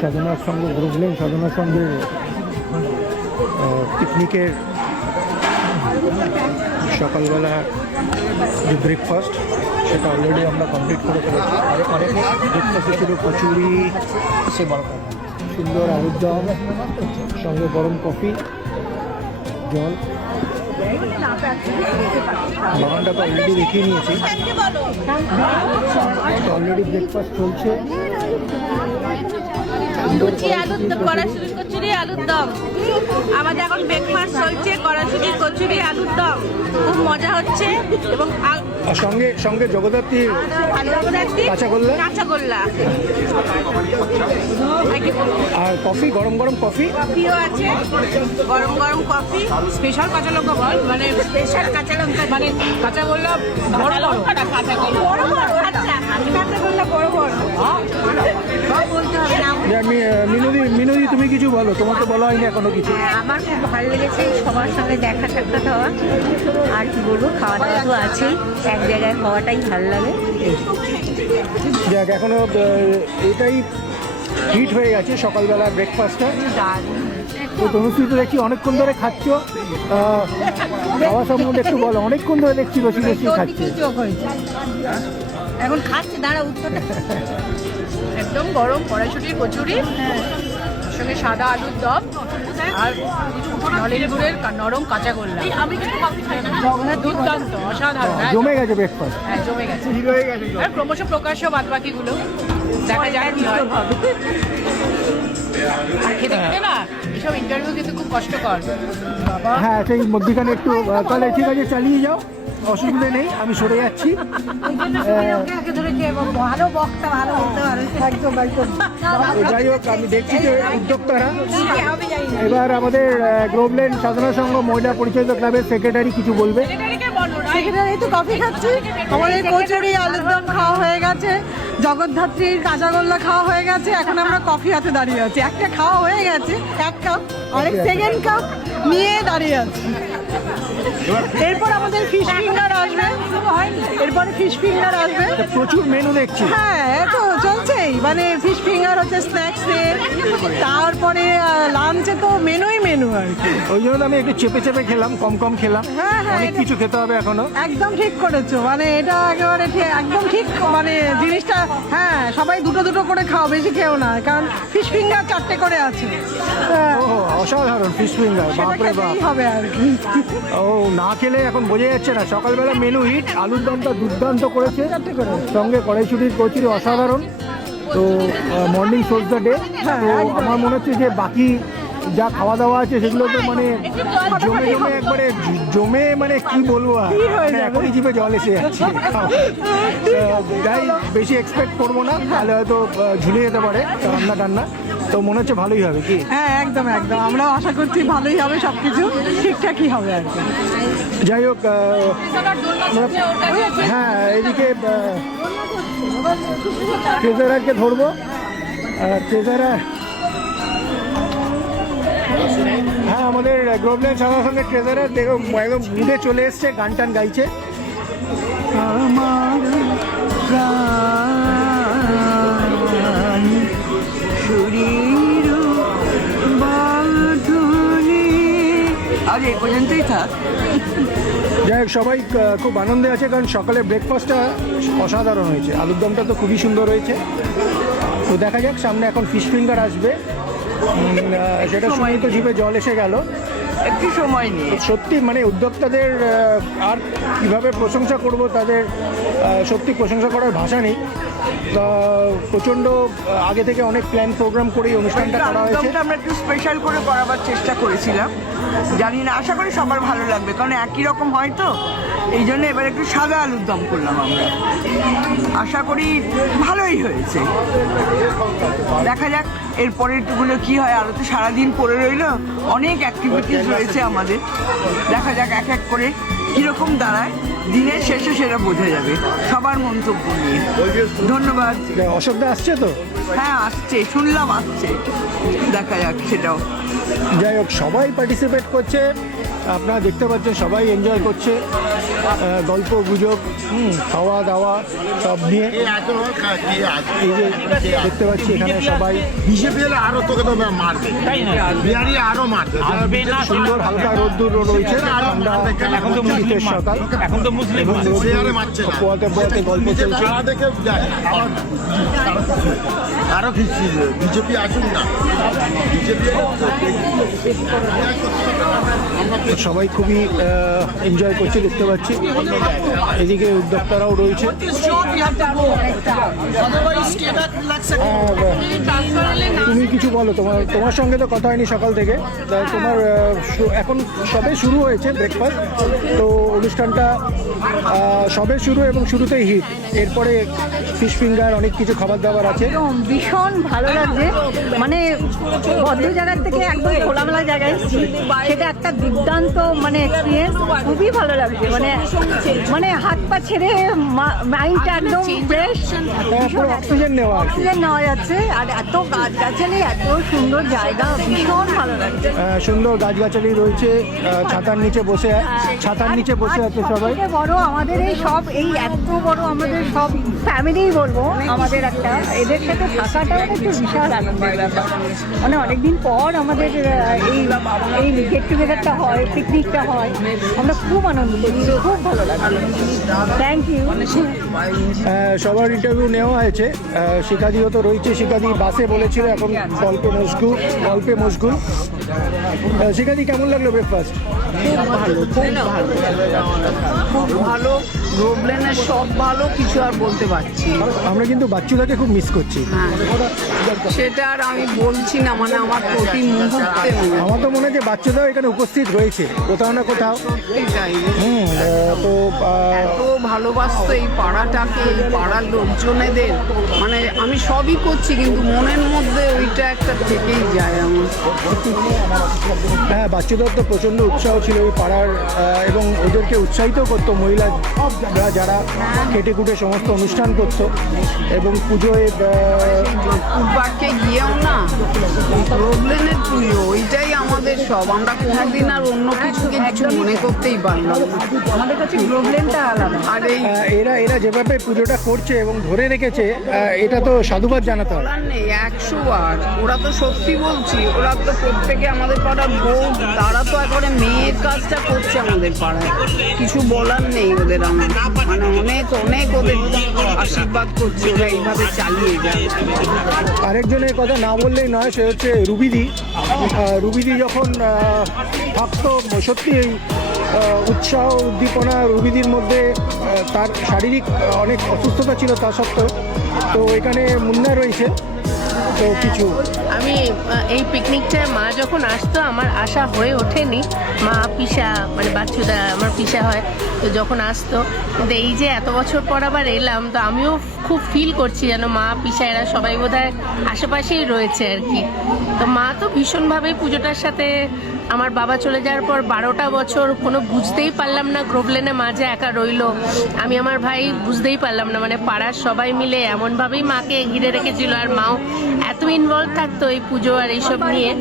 সাধনার সঙ্গে গ্রুপলেন সাধনার সঙ্গে পিকনিকের সকালবেলা যে ব্রেকফাস্ট সেটা অলরেডি আমরা কমপ্লিট করে ফেলেছি। অনেক ব্রেকফাস্টে ছিল কচুরি, সুন্দর আলুর দম, সঙ্গে গরম কফি, জল। বাগানটা তো অলরেডি দেখিয়ে নিয়েছি। অলরেডি ব্রেকফাস্ট চলছে। লুচি আলুর দম, কড়াইশুঁটি কচুরি আলুর দম। আমাদের এখন ব্রেকফাস্ট চলছে, কড়াইশুঁটি কচুরি আলুর দম। খুব মজা হচ্ছে। এবং সঙ্গে সঙ্গে জগদ্ধাত্রীর কাঁচাগোল্লা আর কফি, গরম গরম কফিও আছে, গরম গরম কফি, স্পেশাল কাঁচা লঙ্কা বল, মানে স্পেশাল কাঁচা লঙ্কা, মানে কাঁচাগোল্লা বড় লঙ্কাটা কাঁচাগোল্লা বড় বড়। আচ্ছা, কাঁচাগোল্লা বড় বড় বলতে হবে না। মিনুদি তুমি কিছু বলো, তোমার তো বলা হয়নি এখনো কিছু। আমার খুব ভালো লেগেছে সবার সঙ্গে দেখা সাক্ষাৎ হওয়া। আর কি বলবো, খাওয়া দাওয়া তো আছেই, এক জায়গায় হওয়াটাই ভালো লাগে। যাক, এখনো এটাই হিট হয়ে গেছে সকালবেলা ব্রেকফাস্টটা। তো তনুশ্রী তো দেখছি অনেকক্ষণ ধরে খাচ্ছ, খাওয়া সম্বন্ধে একটু বলো। অনেকক্ষণ ধরে দেখছি বসে বসে খাচ্ছে। এখন খাচ্ছে, দাঁড়া উত্তরটা। একদম গরম কড়াইশুঁটির কচুরি, সঙ্গে সাদা আলুর দম আর নলেন গুড়ের নরম কাঁচাগোল্লা। আমি কিন্তু কফি খাই না। দুর্দান্ত, অসাধারণ। জমে গেছে ব্রেকফাস্ট। হ্যাঁ, জমে গেছে। আর ক্রমশ প্রকাশ্য বাদবাকিগুলো দেখা যায় কি হয়। আর খেতে খেতে না এসব ইন্টারভিউ কিন্তু খুব কষ্টকর। হ্যাঁ, সেই মধ্যখানে একটু তাহলে ঠিক আছে, চালিয়ে যাও, অসুবিধা নেই, আমি সরে যাচ্ছি। ভালো বক্তা, ভালো বলতে পারে। একদম একদম। যাই হোক, আমি দেখছি যে উদ্যোক্তারা এবার আমাদের গ্রোভল্যান্ড সাধনা সংঘ মহিলা পরিচালিত ক্লাবের সেক্রেটারি কিছু বলবে। সেখানে তো কফি খাচ্ছি, আমাদের কচুরি আলুর দম খাওয়া হয়ে গেছে, জগদ্ধাত্রীর কাঁচাগোল্লা খাওয়া হয়ে গেছে, এখন আমরা কফি হাতে দাঁড়িয়ে আছি। একটা খাওয়া হয়ে গেছে, এক কাপ, অনেক সেকেন্ড কাপ নিয়ে দাঁড়িয়ে আছি। এরপর আমাদের ফিশ ফিঙ্গার আসবে, এরপরে ফিশ ফিঙ্গার আসবে। প্রচুর মেনু দেখছি। হ্যাঁ, তো চলছেই, মানে ফিশ ফিঙ্গার হচ্ছে স্ন্যাক্সে, তারপরে লাঞ্চে তো মেনুই মেনু আর কি। ওই জন্য আমি একটু চেপে চেপে খেলাম, কম কম খেলাম। হ্যাঁ, অনেক কিছু খেতে হবে এখনো। একদম ঠিক করেছো, মানে এটা একেবারে একদম ঠিক, মানে জিনিসটা। হ্যাঁ, সবাই দুটো দুটো করে খাও, বেশি খেও না, কারণ ফিশ ফিঙ্গার 4টে করে আছে। ওহো, অসাধারণ ফিশ ফিঙ্গার, বাপরে বাপ। হবে আর কি। ও, না খেলে এখন বোঝা যাচ্ছে না। সকালবেলা মেনু হিট, আলুর দমটা দুর্দান্ত করেছে, সঙ্গে কড়াইশুঁটির কচুরি অসাধারণ। তো মর্নিং শোজ দ্য ডে। তো আমার মনে হচ্ছে যে বাকি যা খাওয়া দাওয়া আছে সেগুলো তো মানে জমে জমে একবারে জমে, মানে কি বলবো আর, মানে এখনই জিভে জল এসে যাচ্ছে। যাই, বেশি এক্সপেক্ট করবো না, তাহলে হয়তো ঝুলে যেতে পারে রান্না টান্না। তো মনে হচ্ছে ভালোই হবে কি? হ্যাঁ, একদম একদম, আমরাও আশা করছি ভালোই হবে, সবকিছু ঠিকঠাকই হবে আর কি। যাই হোক, হ্যাঁ, এদিকে ট্রেজারারকে ধরবো। ট্রেজারার, হ্যাঁ, আমাদের গ্রোভল্যান্ড সাধারণ সঙ্গে ট্রেজারার দেখো একদম মুডে চলে এসছে, গান টান গাইছে। আমার প্রাণ শরীর বাঁধনে। আর এই পর্যন্তই থাক। যাই হোক, সবাই খুব আনন্দে আছে, কারণ সকালে ব্রেকফাস্টটা অসাধারণ হয়েছে। আলুর দমটা তো খুবই সুন্দর হয়েছে। তো দেখা যাক, সামনে এখন ফিশ ফিঙ্গার আসবে, সেটা সময় তো জিভে জল এসে গেল। একটু সময় নিয়ে সত্যি মানে উদ্যোক্তাদের আর কিভাবে প্রশংসা করব, তাদের সত্যি প্রশংসা করার ভাষা নেই। প্রচণ্ড আগে থেকে অনেক প্ল্যান প্রোগ্রাম করে এই অনুষ্ঠানটা করা হয়েছে। আমরা একটু স্পেশাল করে করাবার চেষ্টা করেছিলাম, জানি না, আশা করি সবার ভালো লাগবে, কারণ একই রকম হয় তো, এই জন্য এবার একটু সাদা আলুর দম করলাম আমরা। আশা করি ভালোই হয়েছে, দেখা যাক এরপরেরগুলো কি হয়। আরও তো সারাদিন পড়ে রইলো, অনেক অ্যাক্টিভিটিস রয়েছে আমাদের, দেখা যাক এক এক করে কীরকম দাঁড়ায়। দিনের শেষে সেটা বোঝা যাবে সবার মন্তব্য নিয়ে। ধন্যবাদ। অশোকদা আসছে তো? হ্যাঁ, আসছে, শুনলাম আসছে, দেখা যাক সেটাও। যাই হোক, সবাই পার্টিসিপেট করছে, আপনারা দেখতে পাচ্ছেন সবাই এনজয় করছে, গল্প গুজব, খাওয়া দাওয়া সব নিয়ে। এই যে দেখতে পাচ্ছি এখানে সবাই বিজেপি এলে আরো তোকে তো মারবে, বিহারি আরো মারবে। সুন্দর হালকা রোদ্দুর রয়েছে, ঠান্ডা এখন তো শীতের সকাল, এখন তো মুসলিম বিহারে মারছে না, পোয়াতে পোয়াতে গল্প চলছে। তারা দেখে যায় আরো বিজেপি আসুন না, বিজেপি সবাই খুবই এনজয় করছে দেখতে পাচ্ছি। এদিকে উদ্যোক্তারাও রয়েছে। তুমি কিছু বলো, তোমার সঙ্গে তো কথা হয়নি সকাল থেকে, তা তোমার এখন সবে শুরু হয়েছে ব্রেকফাস্ট, তো অনুষ্ঠানটা সবে শুরু এবং শুরুতেই হিট, এরপরে ফিশ ফিঙ্গার অনেক কিছু খাবার দাবার আছে। একদম ভীষণ ভালো লাগছে, মানে বদ্ধ জায়গার থেকে একদম খোলামেলা জায়গায় এসেছি, সেটা একটা দুর্দান্ত মানে এক্সপিরিয়েন্স, খুবই ভালো লাগছে। মানে হাত পা ছেড়ে মাইন্ডটা একদম ফ্রেশ, পুরো অক্সিজেন নেওয়া আর কি। অক্সিজেন নেওয়া যাচ্ছে, আর এত গাছগাছালি, এত সুন্দর জায়গা, ভীষণ ভালো লাগছে। সুন্দর গাছগাছালি রয়েছে, ছাতার নিচে বসে আছে সবাই। সবথেকে বড় আমাদের এই এত বড় আমাদের সব ফ্যামিলি বলবো, আমাদের একটা এদের সাথে থাকাটাও একটু বিশাল আনন্দের ব্যাপার। মানে অনেকদিন পর আমাদের এই গেট টুগেদারটা হয়, পিকনিকটা হয়, আমরা খুব আনন্দ করি, খুব ভালো লাগে। Thank you. সবার ইন্টারভিউ নেওয়া হয়েছে, শিকাদিও তো রয়েছে, শিকাদি বাসে বলেছিল এখন গল্পে মশগুল। শিকাদি কেমন লাগলো ব্রেকফাস্ট? খুব ভালো, প্রবলেমের সব ভালো, কিছু আর বলতে পারছি না। আমরা কিন্তু বাচ্চুদাকে খুব মিস করছি। সেটা আর আমি বলছি না, মানে আমার প্রতি মুহূর্তে আমার তো মনে হয় যে বাচ্চুদাও এখানে উপস্থিত রয়েছে কোথাও না কোথাও। তো এত ভালোবাসতো এই পাড়াটাকে, এই পাড়ার লোকজনেদের, মানে আমি সবই করছি কিন্তু মনের মধ্যে ওইটা একটা থেকেই যায় আমার। হ্যাঁ, বাচ্চুদার তো প্রচণ্ড উৎসাহ ছিল ওই পাড়ার, এবং ওদেরকে উৎসাহিত করতো মহিলারা যারা কেটে কুটে সমস্ত অনুষ্ঠান করতো, এবং পুজোয় পার্কে গিয়েও না প্রবলেমের পুজো, ওইটাই আমাদের সব। আমরা কোনোদিন আর অন্য কিছুকে কিছু মনে করতেই পারলাম না, আমাদের কাছে প্রবলেমটা আলাদা। আর এই এরা যেভাবে পুজোটা করছে এবং ধরে রেখেছে, এটা তো সাধুবাদ জানাতে হয়। বলার নেই, 100 বার। ওরা তো সত্যি বলছি, ওরা তো প্রত্যেকে আমাদের পাড়ার বউ, তারা তো একবারে মেয়ের কাজটা করছে আমাদের পাড়ায়, কিছু বলার নেই ওদের। আমার মানে অনেক অনেক ওদের আশীর্বাদ করছে, ওরা এইভাবে চালিয়ে যায়। আরেকজনের কথা না বললেই নয়, সে হচ্ছে রুবিদি। রুবিদি যখন থাকতো, সত্যি এই উৎসাহ উদ্দীপনা রুবিদির মধ্যে, তার শারীরিক অনেক অসুস্থতা ছিল তা সত্ত্বেও। তো এখানে মুন্না রয়েছে, তো কিছু আমি এই পিকনিকটায় মা যখন আসতো আমার আশা হয়ে ওঠেনি, মা পিসা মানে বাচ্চুদা আমার পিসা হয়, তো যখন আসতো, কিন্তু এই যে এত বছর পর আবার এলাম, তো আমিও খুব ফিল করছি যেন মা পিসা এরা সবাই বোধহয় আশেপাশেই রয়েছে আর কি। তো মা তো ভীষণভাবে পুজোটার সাথে, আমার বাবা চলে যাওয়ার পর 12টা বছর কোনো বুঝতেই পারলাম না গ্রোভলেনে মা যে একা রইলো, আমি আমার ভাই বুঝতেই পারলাম না, মানে পাড়ার সবাই মিলে এমনভাবেই মাকে ঘিরে রেখেছিল, আর মাও এত ইনভলভ থাকতো এই পুজো আর এইসব নিয়ে,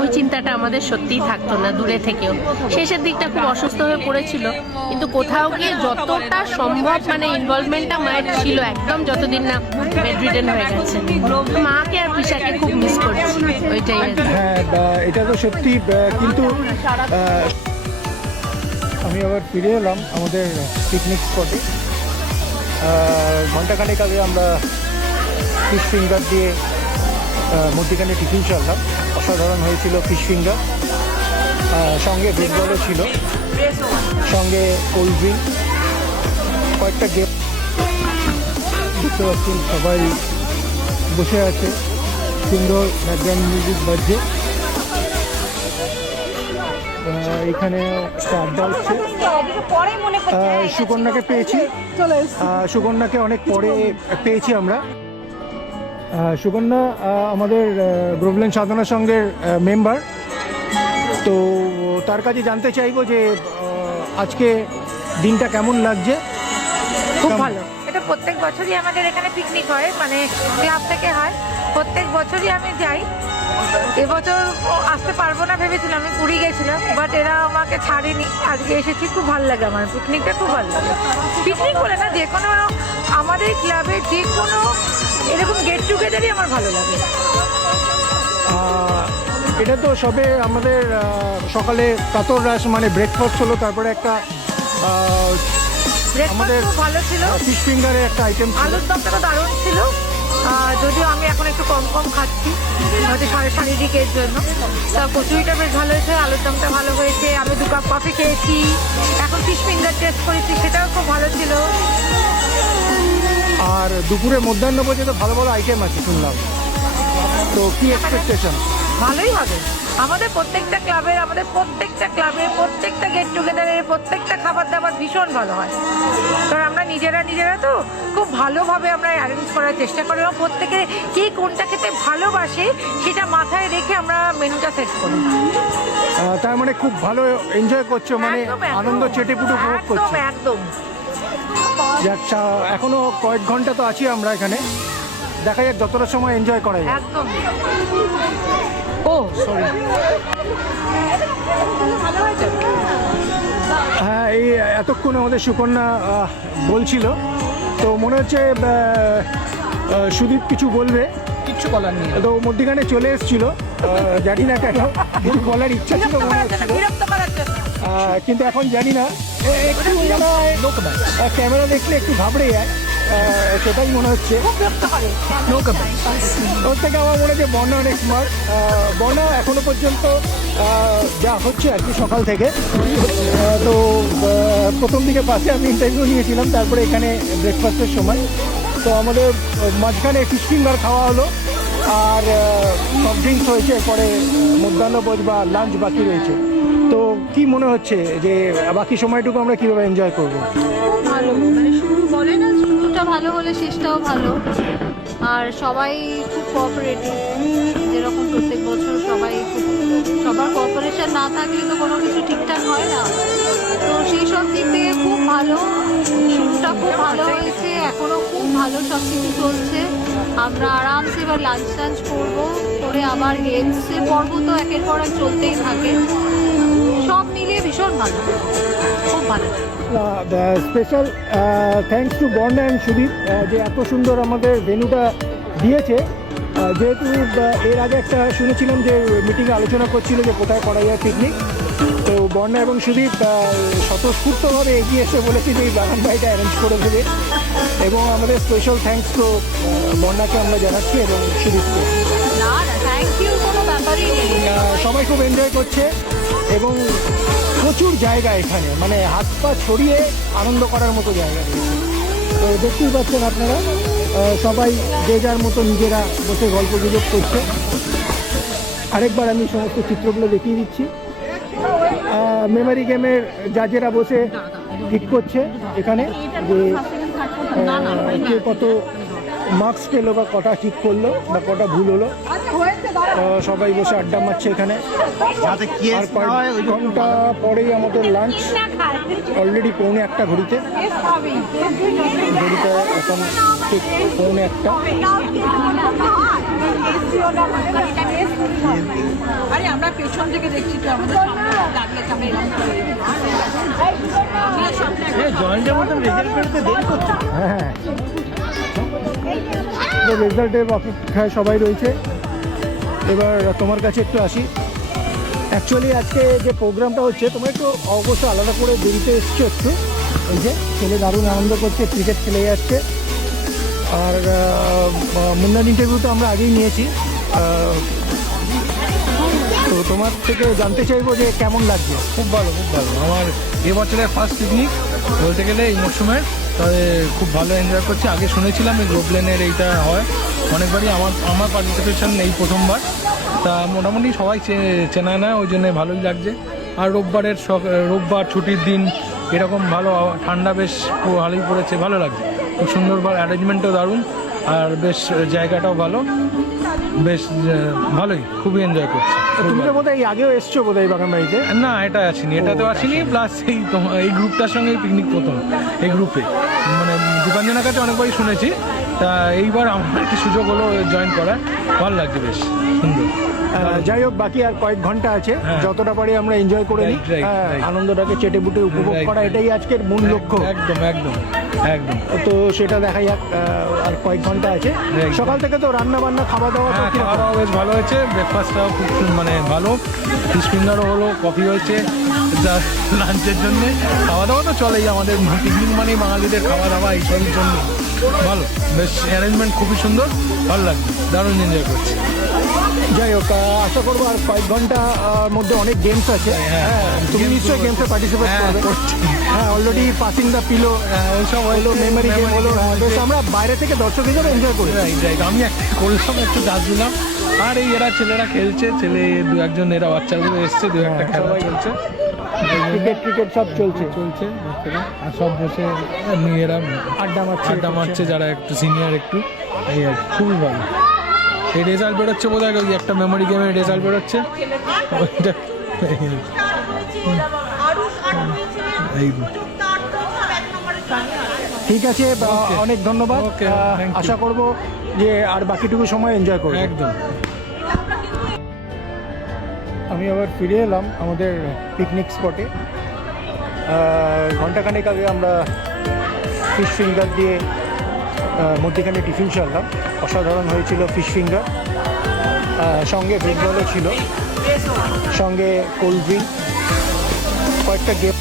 ওই চিন্তাটা আমাদের সত্যিই থাকতো না দূরে থেকেও। শেষের দিকটা খুব অসুস্থ হয়ে পড়েছিল, কিন্তু কোথাও গিয়ে যতটা সম্ভব মানে ইনভলভমেন্টটা মায়ের ছিল একদম, যতদিন না বেডরিডেন হয়ে গেছে। মাকে আর পিসাকে খুব মিস করছি, ওইটাই আর কি। হ্যাঁ, এটা তো সত্যি। কিন্তু আমি আবার ফিরে এলাম আমাদের পিকনিক স্পটে। ঘণ্টাখানেক আগে আমরা ফিশ ফিঙ্গার দিয়ে মধ্যিখানে টিফিন চাললাম, অসাধারণ হয়েছিল ফিশ ফিঙ্গার। সঙ্গে বেসবলও ছিল, সঙ্গে কোল্ড ড্রিঙ্ক, কয়েকটা গেম। দেখতে পাচ্ছেন সবাই বসে আছে, সুন্দর ব্যাকগ্রাউন্ড মিউজিক বাজছে। এখানে একটা আড্ডা হচ্ছে। সুকন্যাকে পেয়েছি, সুকন্যাকে অনেক পরে পেয়েছি আমরা। সুকন্যা আমাদের গ্রোভলেন সাধনা সংঘের মেম্বার, তো তার কাছে জানতে চাইবো যে আজকে দিনটা কেমন লাগছে। খুব ভালো, এটা প্রত্যেক বছরই আমাদের এখানে পিকনিক হয়, মানে ক্লাব থেকে হয়, প্রত্যেক বছরই আমি যাই। এবছর আসতে পারবো না ভেবেছিলাম, আমি পুরী গেছিলাম, বাট এরা আমাকে ছাড়েনি, আজকে এসেছি। খুব ভালো লাগে আমার পিকনিকটা, খুব ভালো লাগে। পিকনিক বলে না, যে কোনো আমাদের ক্লাবে যে কোনো এরকম গেট টুগেদারই আমার ভালো লাগে। এটা তো সবে আমাদের সকালে প্রাতর রাস মানে ব্রেকফাস্ট হলো, তারপরে একটা আমাদের ব্রেকফাস্ট ভালো ছিল, ফিশ ফিঙ্গারের একটা আইটেম ছিল। আলুর দমটা তো দারুণ ছিল, যদিও আমি এখন একটু কম কম খাচ্ছি, হয়তো শারীরিকের জন্য। তা কচুরিটা বেশ ভালো হয়েছে, আলুর দমটা ভালো হয়েছে, আমি 2 কাপ কফি খেয়েছি, এখন ফিশ ফিঙ্গার টেস্ট করেছি, সেটাও খুব ভালো ছিল। আর দুপুরে মধ্যাহ্ন পর্যন্ত ভালো ভালো আইটেম আছে শুনলাম, তো কি এক্সপেকটেশন? ভালোই হবে। আমাদের প্রত্যেকটা প্রত্যেকটা গেট টুগেদারের প্রত্যেকটা খাবার দাবার ভীষণ ভালো হয়, কারণ আমরা নিজেরা তো খুব ভালোভাবে আমরা অ্যারেঞ্জ করার চেষ্টা করি, এবং প্রত্যেকে কে কোনটা খেতে ভালোবাসে সেটা মাথায় রেখে আমরা মেনুটা সেট করি। তার মানে খুব ভালো এনজয় করছো, মানে একদম, একদম। আনন্দ চেটেপুটে উপভোগ করছো। একদম। আচ্ছা, এখনো কয়েক ঘন্টা তো আছি আমরা এখানে, দেখা যাক যতটা সময় এনজয় করা যায়। একদম। ও সরি, হ্যাঁ এই এতক্ষণ আমাদের সুকন্যা বলছিল, তো মনে হচ্ছে সুদীপ কিছু বলবে, কিচ্ছু বলার নেই। তো মধ্যিখানে চলে এসেছিল, জানি না কেন, কিছু বলার ইচ্ছা ছিল মনে হচ্ছিল, বিরক্ত করার জন্য। কিন্তু এখন জানি না, একটু মনে হয় ক্যামেরা দেখলে একটু ঘাবড়ে যায়, সেটাই মনে হচ্ছে। ওর থেকে আমার মনে হচ্ছে বর্ণা অনেক স্মার্ট। বর্ণা এখনো পর্যন্ত যা হচ্ছে আর কি সকাল থেকে, তো প্রথম দিকে পাশে আমি ইন্টারভিউ নিয়েছিলাম, তারপরে এখানে ব্রেকফাস্টের সময় তো আমাদের মাঝখানে ফিশ ফিঙ্গার খাওয়া হলো, আর সফট ড্রিঙ্কস হয়েছে, এরপরে মধ্যাহ্নভোজ বা লাঞ্চ বাকি রয়েছে। তো কি মনে হচ্ছে যে বাকি সময়টুকু আমরা কীভাবে এনজয় করবো? খুব ভালো, মানে শুরু বলে না, শুরুটা ভালো হলে শেষটাও ভালো। আর সবাই খুব কোঅপারেটিভ, যেরকম প্রত্যেক বছর সবাই সবার কোঅপারেশন না থাকলে তো কোনো কিছু ঠিকঠাক হয় না। তো সেই সব দিক থেকে খুব ভালো, শুরুটা খুব ভালো হয়েছে, এখনও খুব ভালো সব কিছু চলছে। আমরা আরামসে এবার লাঞ্চ টাঞ্চ করবো, করে আবার গেমসের পর্ব তো একের পর এক চলতেই থাকে। সব মিলিয়ে ভীষণ ভালো, খুব ভালো। Special thanks to Barna and Sudip যে এত সুন্দর আমাদের ভেন্যুটা দিয়েছে। যেহেতু এর আগে একটা শুনেছিলাম যে মিটিংয়ে আলোচনা করছিল যে কোথায় করা যায় পিকনিক, তো বর্ণা এবং সুদীপ স্বতঃস্ফূর্তভাবে এগিয়ে এসে বলেছে যে এই বাগান বাড়িটা অ্যারেঞ্জ করে দেবে, এবং আমাদের স্পেশাল থ্যাঙ্কস তো বর্ণাকে আমরা জানাচ্ছি এবং সুদীপকে। না না, থ্যাংক ইউ কোনো ব্যাপারই নেই। সবাই খুব এনজয় করছে এবং প্রচুর জায়গা এখানে, মানে হাত পা ছড়িয়ে আনন্দ করার মতো জায়গা রয়েছে। তো দেখতেই পাচ্ছেন আপনারা, সবাই যে যার মতো নিজেরা বসে গল্প গুজব করছে। আরেকবার আমি সমস্ত চিত্রগুলো দেখিয়ে দিচ্ছি। মেমোরি গেমের জাজেরা বসে ঠিক করছে এখানে যে কে কত মার্কস পেলো বা কটা ঠিক করলো বা কটা ভুল হলো। সবাই বসে আড্ডা মারছে এখানে। আর কয়েক ঘন্টা পরেই আমাদের লাঞ্চ, অলরেডি 1:45 ঘড়িতে এখন ঠিক 1:45। আরে আমরা পেছন থেকে দেখছি তো, আমাদের সামনে দাঁড়িয়ে সামনে হ্যাঁ, রেজাল্টের অপেক্ষায় সবাই রয়েছে। এবার তোমার কাছে একটু আসি। অ্যাকচুয়ালি আজকে যে প্রোগ্রামটা হচ্ছে, তোমরা একটু অবশ্য আলাদা করে দেরিতে এসছো একটু, ওই যে ছেলে দারুণ আনন্দ করছে, ক্রিকেট খেলে যাচ্ছে। আর মুন্নার ইন্টারভিউ তো আমরা আগেই নিয়েছি, তো তোমার থেকে জানতে চাইবো যে কেমন লাগছে। খুব ভালো, খুব ভালো। আমার এবছরের ফার্স্ট পিকনিক বলতে গেলে এই মরশুমের, তবে খুব ভালো এনজয় করছি। আগে শুনেছিলাম এই গ্লোবলেনের এইটা হয় অনেকবারই, আমার পার্টিসিপেশন এই প্রথমবার। তা মোটামুটি সবাই চেনা নেয়, ওই জন্য ভালোই লাগছে। আর রোববার ছুটির দিন, এরকম ভালো ঠান্ডা বেশ ভালোই পড়েছে, ভালো লাগছে। খুব সুন্দর, অ্যারেঞ্জমেন্টও দারুণ, আর বেশ জায়গাটাও ভালো, বেশ ভালোই, খুবই এনজয় করছি। তুমি তো বোধহয় আগেও এসছো বোধহয় বাগান বাড়িতে? না, এটা আসিনি, এটাতেও আসিনি, প্লাস এই গ্রুপটার সঙ্গে পিকনিক প্রথম এই গ্রুপে। মানে দীপাঞ্জনার কাছে অনেকবারই শুনেছি, তা এইবার আমার একটি সুযোগ হলো জয়েন করার, ভালো লাগছে, বেশ সুন্দর। যাই হোক, বাকি আর কয়েক ঘন্টা আছে, হ্যাঁ। যতটা পারি আমরা এনজয় করে নিই, Right, right. আনন্দটাকে চেটে বুটে উপভোগ Right, করা, right. এটাই আজকের মূল লক্ষ্য। একদম একদম একদম। তো সেটা দেখা যাক, আর কয়েক ঘন্টা আছে। একদম। সকাল থেকে তো রান্না বান্না খাওয়া দাওয়া তো হ্যাঁ, কিরকম? খাওয়া দাওয়া বেশ ভালো হয়েছে, ব্রেকফাস্টটাও খুব মানে ভালো, ফিশ ফিঙ্গারও হলো, কফি হয়েছে, লাঞ্চের জন্য খাওয়া দাওয়া তো চলেই, আমাদের পিকনিক মানেই বাঙালিদের খাওয়া দাওয়া এইসবের জন্য ভালো, বেশ অ্যারেঞ্জমেন্ট খুবই সুন্দর, ভালো লাগছে, দারুণ এনজয় করছি। যাই হোক, আশা করবো আর কয়েক ঘন্টা মধ্যে অনেক গেমস আছে। হ্যাঁ, তুমি games নিশ্চয়ই গুলো- গেমসে পার্টিসিপেট হ্যাঁ, করবে। করছি। হ্যাঁ, অলরেডি পাসিং দ্য পিলো ওইসব হলো, মেমোরি গেম হলো, বেশ আমরা বাইরে থেকে দর্শক হিসেবে এনজয় করি। রাইট রাইট, আমি একটা করলাম, একটু ডাক দিলাম, আর এই এরা ছেলেরা খেলছে, ছেলে দু একজন এরা বাচ্চাগুলো এসছে, দু একটা খেলা চলছে, ক্রিকেট সব চলছে। চলছে বাচ্চারা, আর সব বসে মেয়েরা আড্ডা মারছে যারা একটু সিনিয়র একটু, এই আর কি, খুবই ভালো। এই রেজাল্ট বেরোচ্ছে বোধ হয়, ওই একটা মেমোরি গেমের রেজাল্ট বেরোচ্ছে, ওইটা এই ঠিক আছে, Okay. অনেক ধন্যবাদ। Okay, thank you. আশা করব যে আর বাকিটুকু সময় এনজয় করব। একদম। আমি আবার ফিরে এলাম আমাদের পিকনিক স্পটে। ঘন্টাখানেক আগে আমরা ফিশ ফিঙ্গার দিয়ে মধ্যেখানে টিফিন সারলাম, অসাধারণ হয়েছিল ফিশ ফিঙ্গার, সঙ্গে বেঙ্গলও ছিল, সঙ্গে কোল্ড ড্রিঙ্ক, কয়েকটা গেম।